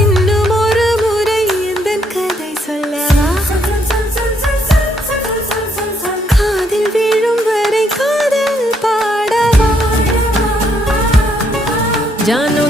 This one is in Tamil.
இன்னும் ஒரு முறை இந்த கதை சொல்லவா காதில் விழும் வரை காதல் பாடவா ஜானோ